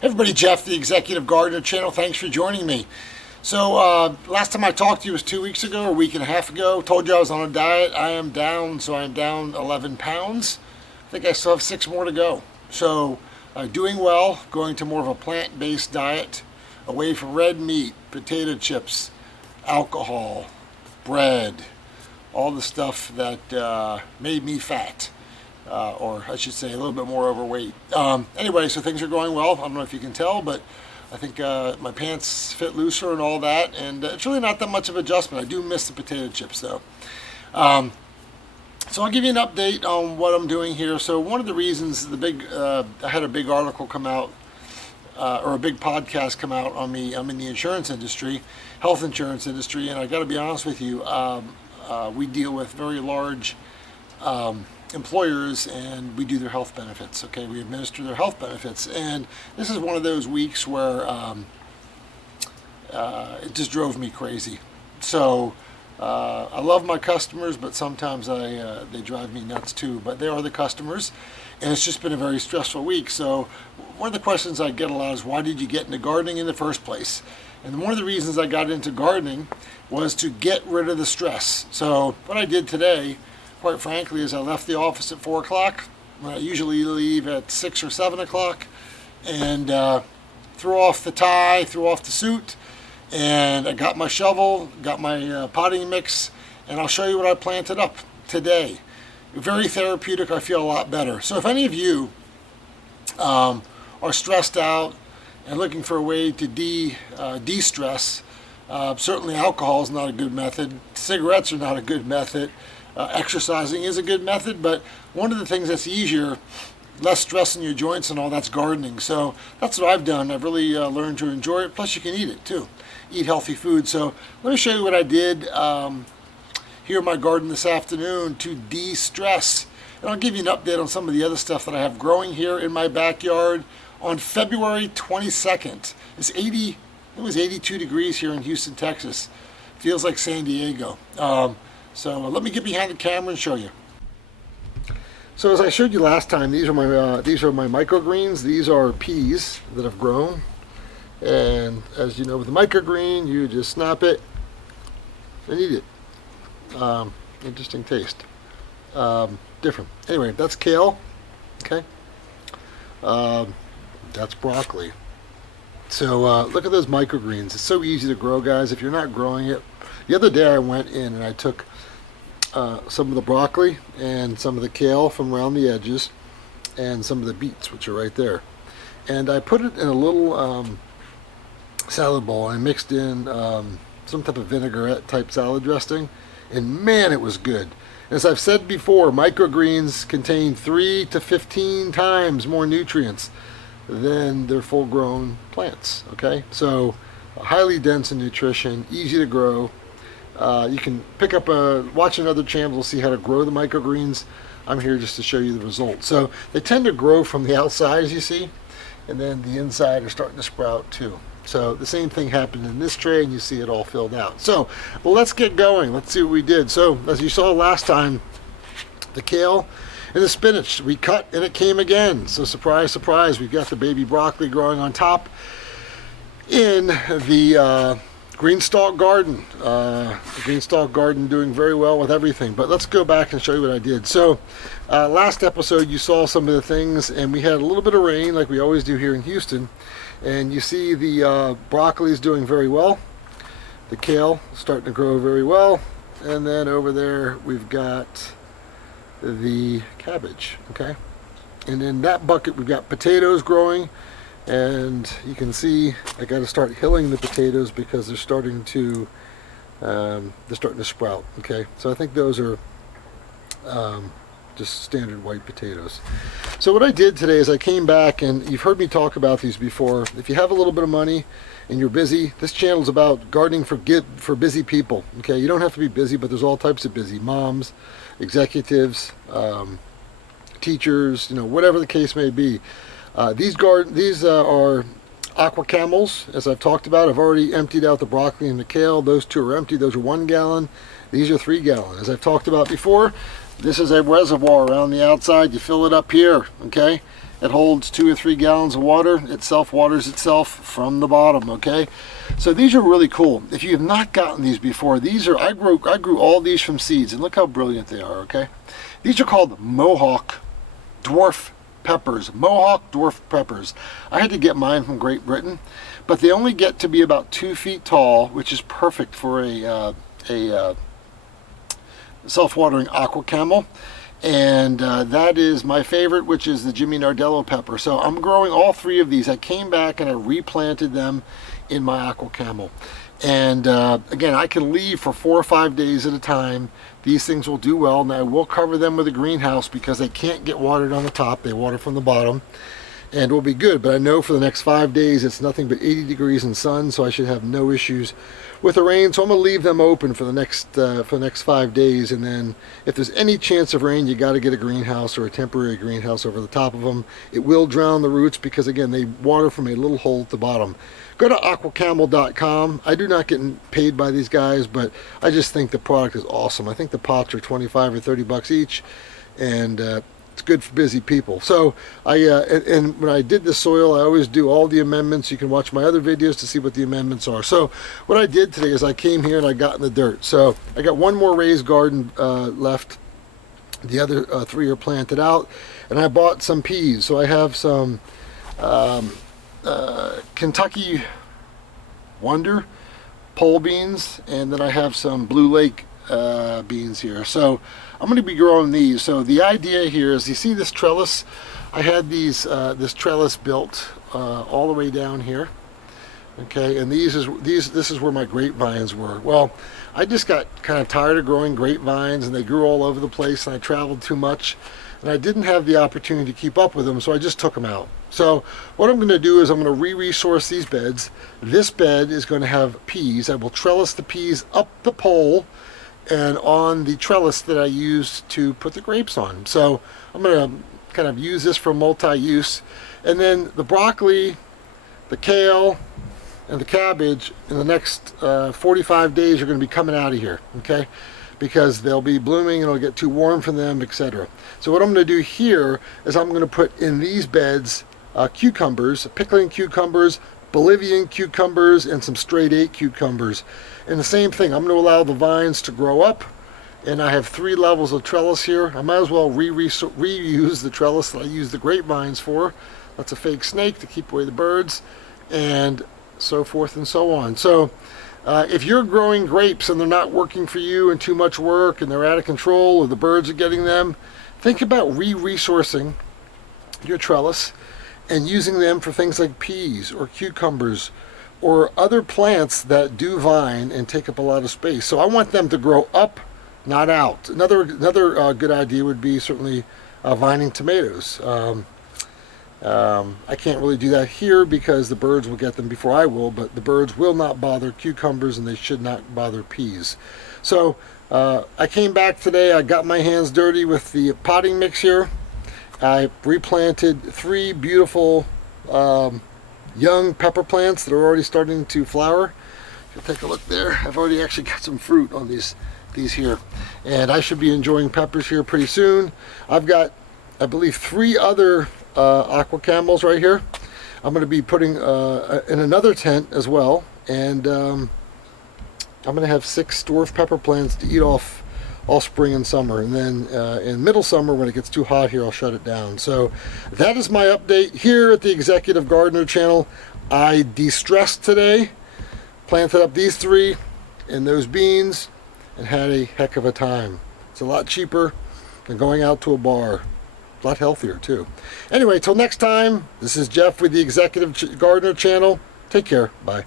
Everybody, Jeff, the Executive Gardener Channel. Thanks for joining me. So last time I talked to you was 2 weeks ago, or a week and a half ago. Told you I was on a diet. I am down, so I'm down 11 pounds. I think I still have 6 more to go. So doing well, going to more of a plant-based diet, away from red meat, potato chips, alcohol, bread, all the stuff that made me fat. Or I should say a little bit more overweight. Anyway, so things are going well. I don't know if you can tell, but I think my pants fit looser and all that, and it's really not that much of an adjustment. I do miss the potato chips though. So I'll give you an update on what I'm doing here. So one of the reasons I had a big article come out, or a big podcast come out on me. I'm in the insurance industry, health insurance industry, and I got to be honest with you, we deal with very large employers, and we do their health benefits. Okay, we administer their health benefits, and this is one of those weeks where it just drove me crazy. So I love my customers, but sometimes they drive me nuts too. But they are the customers, and it's just been a very stressful week. So one of the questions I get a lot is, why did you get into gardening in the first place? And one of the reasons I got into gardening was to get rid of the stress. So what I did today, quite frankly, is I left the office at 4 o'clock, when I usually leave at 6 or 7 o'clock, and threw off the tie, threw off the suit, and I got my shovel, got my potting mix, and I'll show you what I planted up today. Very therapeutic. I feel a lot better. So if any of you are stressed out and looking for a way to de-stress, certainly alcohol is not a good method. Cigarettes are not a good method. Exercising is a good method, but one of the things that's easier, less stress in your joints and all, that's gardening. So that's what I've done. I've really learned to enjoy it. Plus you can eat it too. Eat healthy food. So let me show you what I did here in my garden this afternoon to de-stress. And I'll give you an update on some of the other stuff that I have growing here in my backyard. On February 22nd, it was 82 degrees here in Houston, Texas. Feels like San Diego. So let me get behind the camera and show you. So as I showed you last time, these are my microgreens. These are peas that have grown, and as you know, with the microgreen, you just snap it and eat it. Interesting taste. Different. Anyway, that's kale. Okay. That's broccoli. So look at those microgreens. It's so easy to grow, guys. If you're not growing it, the other day I went in and I took some of the broccoli and some of the kale from around the edges and some of the beets, which are right there, and I put it in a little salad bowl. I mixed in some type of vinaigrette type salad dressing, and man, it was good. As I've said before, microgreens contain 3 to 15 times more nutrients than their full-grown plants. Okay, so highly dense in nutrition, easy to grow. You can pick up watch another channel to see how to grow the microgreens. I'm here just to show you the results. So they tend to grow from the outside, as you see, and then the inside are starting to sprout too. So the same thing happened in this tray, and you see it all filled out. So well, let's get going. Let's see what we did. So as you saw last time, the kale and the spinach we cut, and it came again. So surprise, surprise, we've got the baby broccoli growing on top in the green stalk garden. Green stalk garden doing very well with everything. But let's go back and show you what I did. So last episode you saw some of the things, and we had a little bit of rain like we always do here in Houston, and you see the broccoli is doing very well, the kale starting to grow very well, and then over there we've got the cabbage. Okay, and in that bucket we've got potatoes growing. And you can see I got to start hilling the potatoes because they're starting to sprout. Okay, so I think those are just standard white potatoes. So what I did today is I came back, and you've heard me talk about these before. If you have a little bit of money and you're busy, this channel is about gardening for busy people. Okay, you don't have to be busy, but there's all types of busy: moms, executives, teachers, whatever the case may be. These are aqua camels, as I've talked about. I've already emptied out the broccoli and the kale. Those 2 are empty. Those are 1 gallon. These are 3 gallon. As I've talked about before, this is a reservoir around the outside. You fill it up here, okay? It holds 2 or 3 gallons of water. It self-waters itself from the bottom, okay? So these are really cool. If you have not gotten these before, these are, I grew all these from seeds, and look how brilliant they are, okay? These are called Mohawk dwarf peppers. Mohawk dwarf peppers. I had to get mine from Great Britain, but they only get to be about 2 feet tall, which is perfect for a self-watering aqua camel. And that is my favorite, which is the Jimmy Nardello pepper. So I'm growing all 3 of these. I came back and I replanted them in my aqua camel. And again, I can leave for 4 or 5 days at a time. These things will do well. Now I will cover them with a greenhouse because they can't get watered on the top. They water from the bottom, and will be good. But I know for the next 5 days it's nothing but 80 degrees and sun, so I should have no issues with the rain. So I'm going to leave them open for the next 5 days, and then if there's any chance of rain, you got to get a greenhouse or a temporary greenhouse over the top of them. It will drown the roots because again, they water from a little hole at the bottom. Go to aquacamel.com. I do not get paid by these guys, but I just think the product is awesome. I think the pots are 25 or 30 bucks each, and it's good for busy people. So and when I did the soil, I always do all the amendments. You can watch my other videos to see what the amendments are. So what I did today is I came here and I got in the dirt. So I got one more raised garden left. The other 3 are planted out, and I bought some peas. So I have some Kentucky Wonder pole beans, and then I have some Blue Lake beans here. So I'm going to be growing these. So the idea here is, you see this trellis? I had these this trellis built all the way down here. Okay, and this is where my grapevines were. Well, I just got kind of tired of growing grapevines, and they grew all over the place, and I traveled too much, and I didn't have the opportunity to keep up with them, so I just took them out. So what I'm going to do is I'm going to re-resource these beds. This bed is going to have peas. I will trellis the peas up the pole and on the trellis that I used to put the grapes on. So I'm going to kind of use this for multi-use. And then the broccoli, the kale, and the cabbage in the next 45 days are going to be coming out of here, okay? Because they'll be blooming and it'll get too warm for them, etc. So what I'm going to do here is I'm going to put in these beds cucumbers, pickling cucumbers, Bolivian cucumbers, and some straight 8 cucumbers. And the same thing, I'm going to allow the vines to grow up, and I have 3 levels of trellis here. I might as well reuse the trellis that I use the grapevines for. That's a fake snake to keep away the birds, and so forth and so on. So if you're growing grapes and they're not working for you and too much work and they're out of control or the birds are getting them, think about re-resourcing your trellis and using them for things like peas or cucumbers or other plants that do vine and take up a lot of space. So I want them to grow up, not out. Another good idea would be certainly vining tomatoes. I can't really do that here because the birds will get them before I will, but the birds will not bother cucumbers and they should not bother peas. So I came back today, I got my hands dirty with the potting mix here. I replanted 3 beautiful young pepper plants that are already starting to flower. If you take a look there, I've already actually got some fruit on these here, and I should be enjoying peppers here pretty soon. I've got, I believe, 3 other aqua camels right here. I'm going to be putting in another tent as well, and I'm going to have 6 dwarf pepper plants to eat off all spring and summer, and then in middle summer when it gets too hot here, I'll shut it down. So that is my update here at the Executive Gardener channel. I de-stressed today, planted up these 3 and those beans, and had a heck of a time. It's a lot cheaper than going out to a bar. A lot healthier too. Anyway, till next time, this is Jeff with the Executive Gardener channel. Take care. Bye.